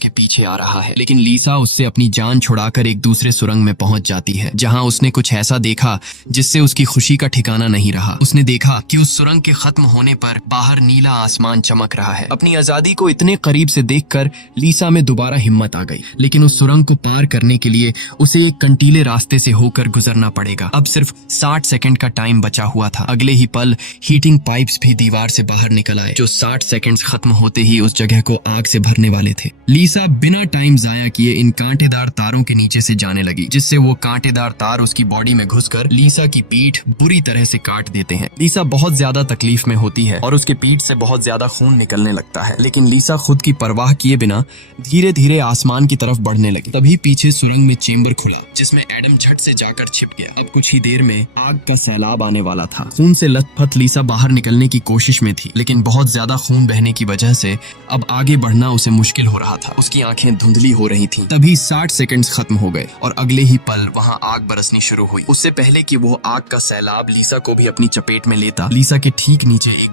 उसके पीछे आ रहा है, लेकिन लीसा उससे अपनी जान छुड़ाकर एक दूसरे सुरंग में पहुंच जाती है, जहां उसने कुछ ऐसा देखा जिससे उसकी खुशी का ठिकाना नहीं रहा। उसने देखा कि उस सुरंग के खत्म होने पर बाहर नीला आसमान चमक रहा है। अपनी आजादी को इतने करीब से देखकर लीसा में दोबारा हिम्मत आ गई, लेकिन उस सुरंग को पार करने के लिए उसे एक कंटीले रास्ते से होकर गुजरना पड़ेगा। अब सिर्फ 60 सेकंड का टाइम बचा हुआ था। अगले ही पल हीटिंग पाइप्स भी दीवार से बाहर निकल आए, जो 60 सेकंड्स खत्म होते ही उस जगह को आग से भरने वाले थे। लीसा बिना टाइम जाया किए इन कांटेदार तारों के नीचे से जाने लगी, जिससे वो कांटेदार तार उसकी बॉडी में घुसकर लीसा की पीठ बुरी तरह से काट देते हैं। लीसा बहुत ज्यादा तकलीफ में होती है और उसके पीठ से बहुत ज्यादा खून निकलने लगता है, लेकिन लीसा खुद की परवाह किए बिना धीरे धीरे आसमान की तरफ बढ़ने लगी। तभी पीछे सुरंग में चेंबर खुला, जिसमें एडम झट से जाकर छिप गया। अब कुछ ही देर में आग का सैलाब आने वाला था। खून से लथपथ लीसा बाहर निकलने की कोशिश में थी, लेकिन बहुत ज्यादा खून बहने की वजह से अब आगे बढ़ना उसे मुश्किल हो रहा था। उसकी आंखें धुंधली हो रही थीं। तभी 60 सेकंड्स खत्म हो गए और अगले ही पल वहां आग बरसनी शुरू हुई। उससे पहले कि वो आग का सैलाब लीसा को भी अपनी चपेट में लेता, लीसा के ठीक नीचे एक